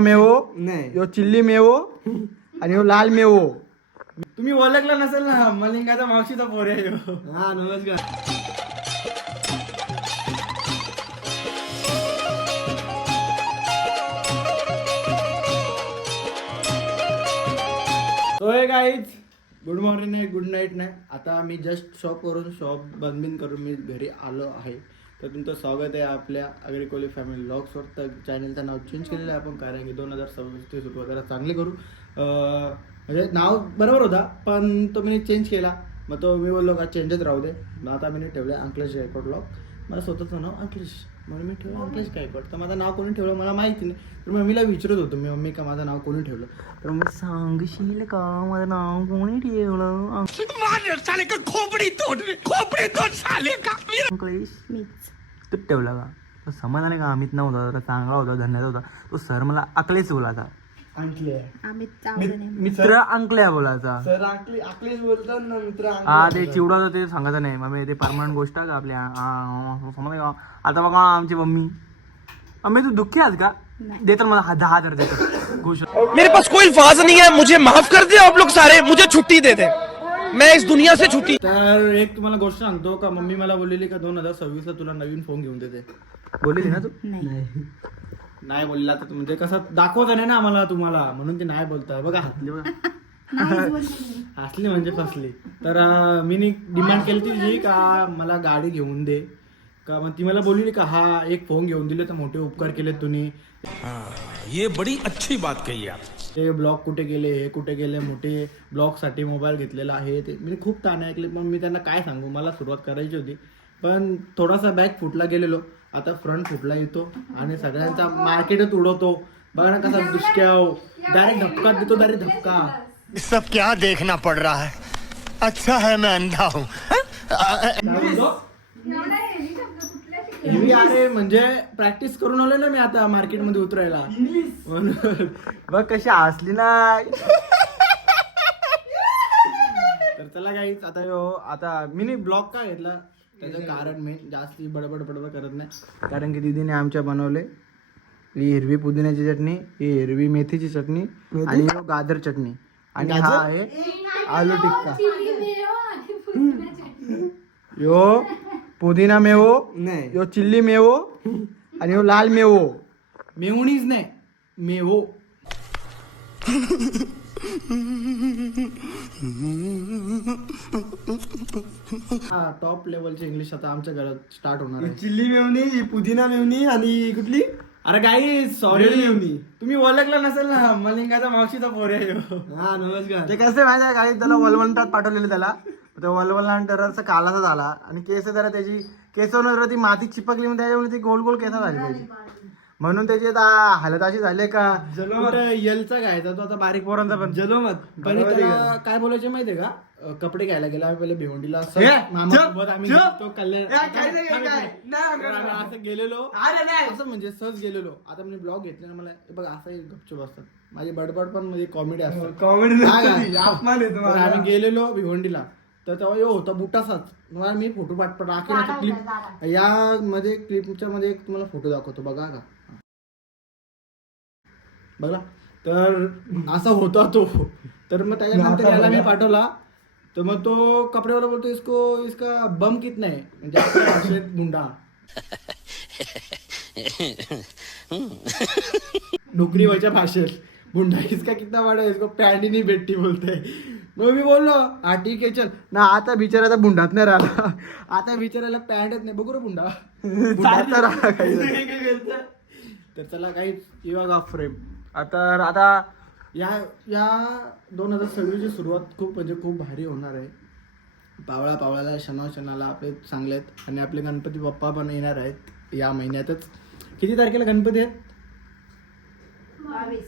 मेवो नाही यो चिल्ली मेवो आणि यो लाल मेवो. तुम्ही ओळखला नसेल ना, मलिंगाचा मावशीचा पोर आहे ह्यो. हा नमस्कार. तो हे गाईज गुड मॉर्निंग नाही, गुड नाईट नाही. आता मी जस्ट शॉप बंद करून मी घरी आलो आहे. तर तुमचं स्वागत आहे आपल्या अग्रिकोली फॅमिली व्लॉग्सवर. तर चॅनलचं नाव चेंज केलेलं आहे आपण, कारण की 2026 ची सुरुवात जरा चांगली करू. म्हणजे नाव बरोबर होता पण तो मी चेंज केला. मग तो मी बोललो का चेंजच राहू दे. मग आता मी ठेवलं अंकलेश गायकवाड व्लॉग. मला स्वतःचं नाव अंकलेश म्हणून मी ठेवलं अंकलेश गायकवाड. तर माझं नाव कोणी ठेवलं मला माहिती नाही. तर मम्मीला विचारत होतो मी, मम्मी का माझं नाव कोणी ठेवलं. तर मग सांगशील का माझं नाव कोणी ठेवलं. अंकलेश तू ठेवला का? तो समाधान आहे का? अमित नाव होता, चांगला होता, धन्यवाद होता. तो सर मला अकलेश बोलायचा. मित्र अंकल्या बोलायचा. सर अकलेश बोलतात ना मित्र. हा ते चिवडा होतं ते सांगायचं नाही. मम्मी ते परमनंट गोष्ट आहे का आपल्या. समज का आता बघा आमची मम्मी, मम्मी तू दुःखी आहेस का? देतात मला 10,000 देतात खुश. मेरे पास कोई अल्फाज नहीं है, मुझे माफ कर दे आप लोग सारे, मुझे छुट्टी दे दे, मैं इस दुनिया से छुट्टी. तर एक तुम्हाला गोष्ट सांगतो का, मम्मी मला बोललेली का 2026 ला तुला नवीन फोन घेऊन देते. बोललेली ना तू? नाही बोलला तर म्हणजे कसं दाखवता नाही ना आम्हाला तुम्हाला, म्हणून ते नाही बोलता. बघा हसली, बघा हसली म्हणजे फसली. तर मी डिमांड केली तिची का मला गाडी घेऊन दे का. मग ती मला बोलली का हा एक फोन घेऊन दिले तर मोठे उपकार केलेत तुम्ही. ये बड़ी अच्छी बात कही आप. ते ब्लॉग कुठे गेले, हे कुठे गेले, मोठे ब्लॉग साठी मोबाईल घेतलेला आहे ते. मी खूप ताणे ऐकले पण मी त्यांना काय सांगू. मला सुरुवात करायची होती पण थोडासा बॅक फुटला गेलेलो. आता फ्रंट फुटला येतो आणि सगळ्यांचा मार्केटच उडवतो. बघा ना कसा दुसक्याव डायरेक्ट धक्का देतो, डायरेक्ट धक्का. सब क्या देखना पड़ रहा है. अच्छा है मैं अंधा हूँ. अरे म्हणजे प्रॅक्टिस करून आलो ना मी आता मार्केटमध्ये उतरायला. म्हणून बघ कशी हसली ना. तर चला काही आता मी ब्लॉग का घेतला त्याचं कारण मी जास्ती बडबड करत नाही. कारण की दीदीने आमच्या बनवले ही हिरवी पुदिन्याची चटणी, ही हिरवी मेथीची चटणी आणि गाजर चटणी आणि हा आहे आलू टिक्का. यो पुदिना मेवो नाही यो चिल्ली मेवो आणि यो लाल मेवो. मेवणीच नाही मेवो. हा टॉप लेवलची इंग्लिश आता आमच्या घरात स्टार्ट होणार आहे. चिल्ली मेवणी, पुदिना मेवणी आणि कुठली अरे गाई सॉरी मेवणी. तुम्ही ओळखला नसेल ना, मलिंगाचा मावशीचा पोर आहे ह्यो. हा नमस्कार. ते कसं माहिती आहे काही त्याला वलवंटात पाठवलेलं त्याला. तर वलवंटाचा कालाचा झाला आणि केस जरा त्याची केसावर ती माती चिपकली म्हणून त्याच्यामुळे ती गोल गोल केस झाली त्याची. म्हणून त्याची हालत अशी झाली का यलचा घ्यायचा तो आता बारीक पोरांचा पण जलोमत पण त्याला काय बोलायचे माहितीये का, कपडे घ्यायला गेला आम्ही पहिले भिवंडीला असं गेलेलो असं म्हणजे सहज गेलेलो. आता मी ब्लॉग घेतले ना मला बघा असं गपचूप असतात माझी बडबड पण म्हणजे कॉमेडी असतात. कॉमेडी आम्ही गेलेलो भिवंडीला तर तेव्हा यो होता बुटासाच. मला मी फोटो पाठवला क्लिप या मध्ये क्लिपच्या मध्ये एक तुम्हाला फोटो दाखवतो बघा का. बघा तर असा होता तो. तर मग त्याच्यानंतर याला मी पाठवला तर मग तो कपड्यावर बोलतो इसका बम कितना है म्हणजे आपल्या भाषेत बुंडा नोकरी व्हायच्या भाषेत बुंडा इसका कितना बड़ा है, इसको पॅन्ट नहीं भेटती बोलते. मग मी बोललो हा ठीक आहे चल ना. आता बिचाराचा बुंडात नाही राहिला, आता बिचारायला पॅन्टच नाही. बघू रे बुंडा तर चला काही बघा फ्रेम. आता या 2026 ची सुरुवात खूप म्हणजे खूप भारी होणार आहे. पावळ्याला क्षणाला आपले चांगले आहेत आणि आपले गणपती बाप्पा पण येणार आहेत या महिन्यातच. किती तारखेला गणपती आहेत? 22.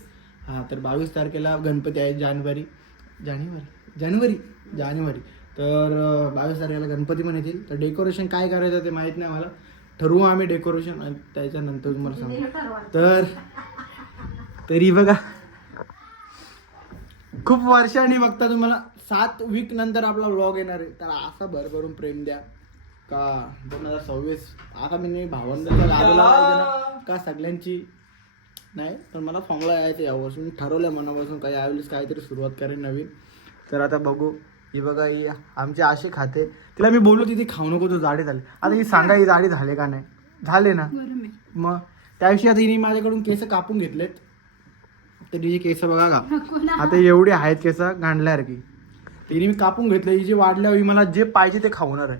हा तर 22 तारखेला गणपती आहेत. जानेवारी. तर 22 तारखेला गणपती पण येतील. तर डेकोरेशन काय करायचं ते माहित नाही मला. ठरवू आम्ही डेकोरेशन आणि त्याच्यानंतर तुम्हाला सांगू. तर तरी बघा खूप वर्षांनी बघता तुम्हाला 7 वीक नंतर आपला व्लॉग येणार आहे. तर असा भर करून प्रेम द्या का 2026 आता मी भावंडांचा का सगळ्यांची नाही, पण मला फॉर्मला यायचं यावर्षी. मी ठरवलं मनापासून काही यावेळेस काहीतरी सुरुवात करेन नवीन. तर आता बघू. ही बघा, ही आमची अशी खाते. तिला मी बोललो तिथे खाऊ नको, तू जाडे झाले. आता ही सांगा, ही जाडी झाले का नाही? झाले ना. मग त्याविषयी आता हिने माझ्याकडून केस कापून घेतलेत. तर तिची केस बघा का, आता एवढी आहेत केस गांडल्यासारखी. तिने मी कापून घेतलं. ही जी वाढल्यावर मला जे पाहिजे ते खावणार आहे.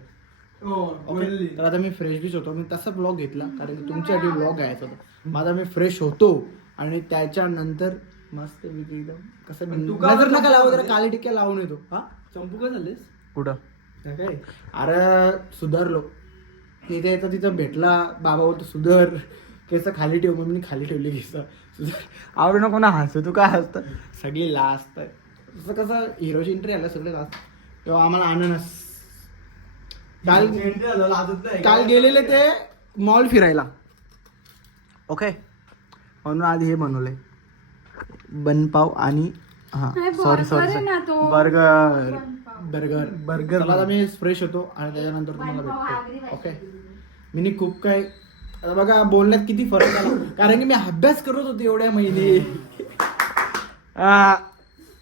ओके, तर आता मी फ्रेश बीच होतो. मी तसा ब्लॉग घेतला कारण की तुमच्यासाठी ब्लॉग घ्यायचा होता माझा. मी फ्रेश होतो आणि त्याच्यानंतर मस्त एकदम कसं नजर नका लावू, जरा काली टिक्क्या लावून येतो. हा, चंपू का झालेस? कुठं काय? अरे सुधारलो. तिथे येतं तिथं भेटला बाबा बोलतो सुधर, केस खाली ठेव. मग मी खाली ठेवली केस. सुधर आवड नको ना हसू. तू काय हसतं? सगळी लास्ट आहे. तसं कसं हिरोची एंट्री आला सगळे लास्ट. तेव्हा आम्हाला अननस. काल गेलेले ते मॉल फिरायला. ओके, म्हणून आधी हे बनवलंय बनपाव आणि हा सॉरी बर्गर. चला आता मी फ्रेश होतो आणि त्याच्यानंतर तुम्हाला भेटतो. ओके, मी खूप काय आता बघा बोलण्यात किती फरक आला कारण की मी अभ्यास करत होतो एवढ्या महिने.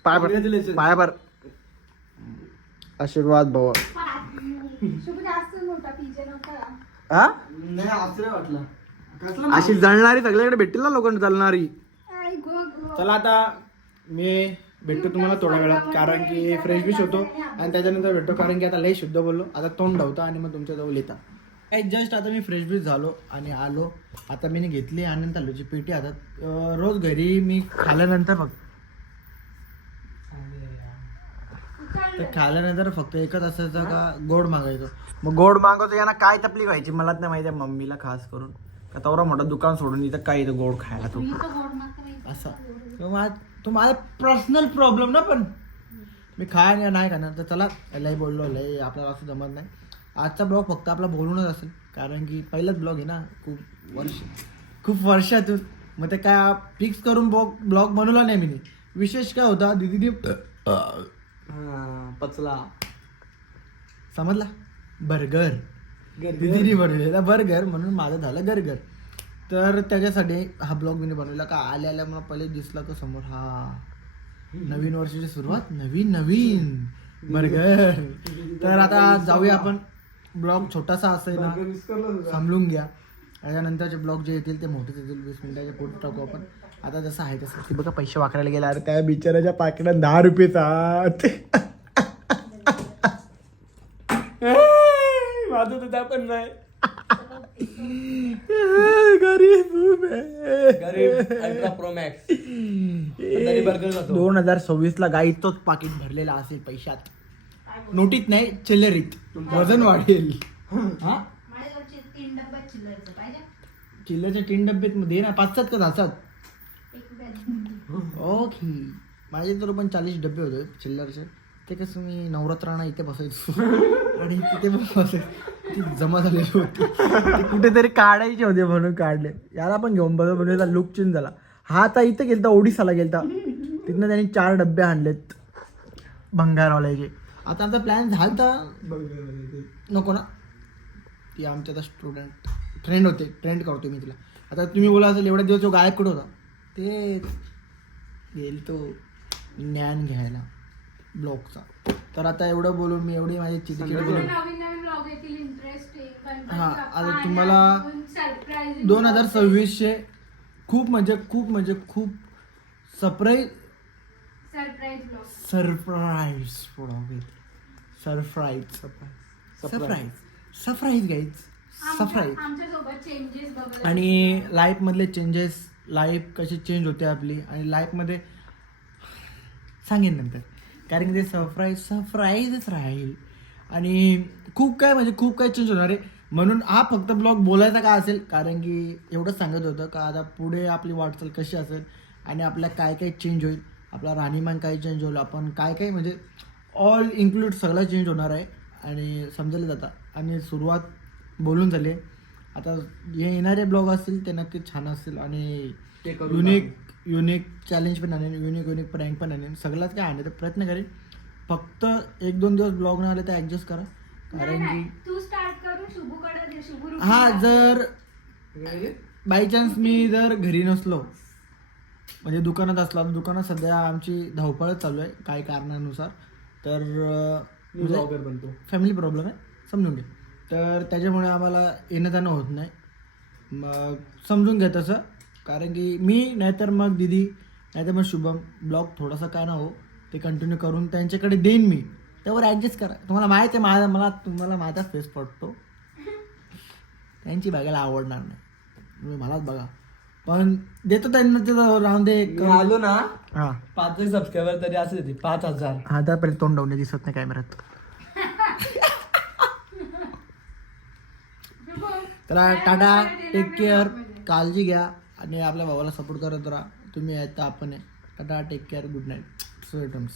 पायाभर आशीर्वाद भाऊ. हा, नाही आश्चर्य वाटला. अशी जळणारी सगळ्याकडे भेटतील ना लोकांना जळणारी. चला आता मी भेटतो तुम्हाला थोड्या वेळात कारण की फ्रेश बीच होतो आणि त्याच्यानंतर भेटतो कारण की आता लई शुद्ध बोललो. आता तोंड धावता आणि मग तुमच्या जवळ येता. जस्ट आता मी फ्रेश बीच झालो आणि आलो. आता मी घेतली आनंद तालुची पेटी हातात. रोज घरी मी खाल्यानंतर फक्त एकच असायचं का गोड मागायचो. मग गोड मागवतो यांना काय तकलीफ व्हायची मलाच नाही माहिती. मम्मीला खास करून का तेवढा मोठा दुकान सोडून इथं काय इथं गोड खायला तो असा. तो माझा पर्सनल प्रॉब्लेम ना. पण मी खाय नाही खाणार. तर चला लय बोललो लय आपल्याला असं जमत नाही. आजचा ब्लॉग फक्त आपला बोलूनच असेल कारण की पहिलाच ब्लॉग आहे ना खूप वर्षातून. मग ते काय फिक्स करून ब्लॉग बनवला नाही मी. विशेष काय होता दीदी पचला समजला बर्गर. दीदीने बनवलेला बर्गर म्हणून माझं झालं गरगर. तर त्याच्यासाठी हा ब्लॉग मी बनवला का आल्या मला पहिले दिसला का समोर हा नवीन वर्षाची सुरुवात नवीन बर्गर. तर आता जाऊया आपण. ब्लॉग छोटासा असेल ना समजून घ्या. त्याच्यानंतरचे ब्लॉग जे येतील ते मोठेच येतील. 20 मिनिटाच्या पुढे टाकू आपण. आता जसं आहे तसं. ती बघा पैसे वाकरायला गेला. अरे त्या बिचाराच्या पाकिटात 10 रुपयेचा माझं तर त्या पण नाही. गरीब अल्ट्रा प्रो मॅक्स 2026 ला गाई तोच पाकिट भरलेला असेल पैशात. नोटीत नाही चिल्लरीत. वजन वाढेल. हा चिल्लरच्या 3 डब्यात दे ना. 5-7 का 10? ओके, माझे तर पण 40 डबे होते चिल्लरचे. ते कसं मी नवरात्राना इथे बसायचो आणि तिथे पण बसायचो. ती जमा झालेली होती. ते कुठेतरी काढायचे होते म्हणून काढले. याला पण घेऊन बघा बनवायचा लुक चेंज झाला. हा आता इथं गेलता ओडिसाला गेलता. तिथनं त्यांनी 4 डबे आणलेत भंगारवाल्याचे. आता आमचा प्लॅन झाला नको ना. ती आमच्या आता स्टुडंट ट्रेंड होते. ट्रेंड करतो मी तिला. आता तुम्ही बोला असेल एवढ्या दिवस जो गायब कुठं होता. ते गेल तो ज्ञान घ्यायला ब्लॉगचा. तर आता एवढं बोलून मी एवढी माझी चिडचिड बोलून हा आता तुम्हाला 2026 खूप म्हणजे खूप सरप्राईज गाईज. सरप्राईज आणि लाईफमधले चेंजेस. लाईफ कशी चेंज होते आपली आणि लाईफमध्ये सांगेन नंतर कारण की ते सरप्राईजच राहील. आणि खूप काय चेंज होणार आहे. म्हणून हा फक्त ब्लॉग बोलायचा का असेल कारण की एवढंच सांगत होतं का आता पुढे आपली वाटचाल कशी असेल आणि आपल्या काय चेंज होईल. आपला राहणीमान काय चेंज होईल. आपण काय म्हणजे ऑल इन्क्लूड सगळं चेंज होणार आहे आणि समजलं जातं. आणि सुरुवात बोलून झाली. आता हे येणारे ब्लॉग असतील ते नक्कीच छान असतील आणि युनिक चॅलेंज पण आणेन. युनिक प्रँक पण आणेन. सगळंच काय आणण्याचा प्रयत्न करेन. फक्त 1-2 दिवस ब्लॉग नाही आले तर ॲडजस्ट करा कारण की हा जर बाय चान्स मी जर घरी नसलो म्हणजे दुकानात असला दुकानात सध्या आमची धावपळच चालू आहे काही कारणानुसार. तर ब्लॉगर बनतो. फॅमिली प्रॉब्लेम आहे समजून घे. तर त्याच्यामुळे आम्हाला येणं जाणं होत नाही. मग समजून घ्या तसं. कारण की मी नाहीतर मग दिदी नाहीतर मग शुभम ब्लॉग थोडासा काय ना हो ते कंटिन्यू करून त्यांच्याकडे देईन मी. त्यावर ॲडजस्ट करा. तुम्हाला माहिती आहे तुम्हाला माझा फेस पडतो. त्यांची बघायला आवडणार नाही तुम्ही मलाच बघा. पण देतो त्यांना ते राहून दे. मी आलो ना हां 5 सबस्क्रायबर तरी असं देते 5,000. हा तर पहिले तोंड डावणे दिसत नाही कॅमेऱ्यात. तर टाटा टेक केअर काळजी घ्या आणि आपल्या भावाला सपोर्ट करत राहा. तुम्ही आहेत तर आपण आहे. Tata take care good night sweet dreams.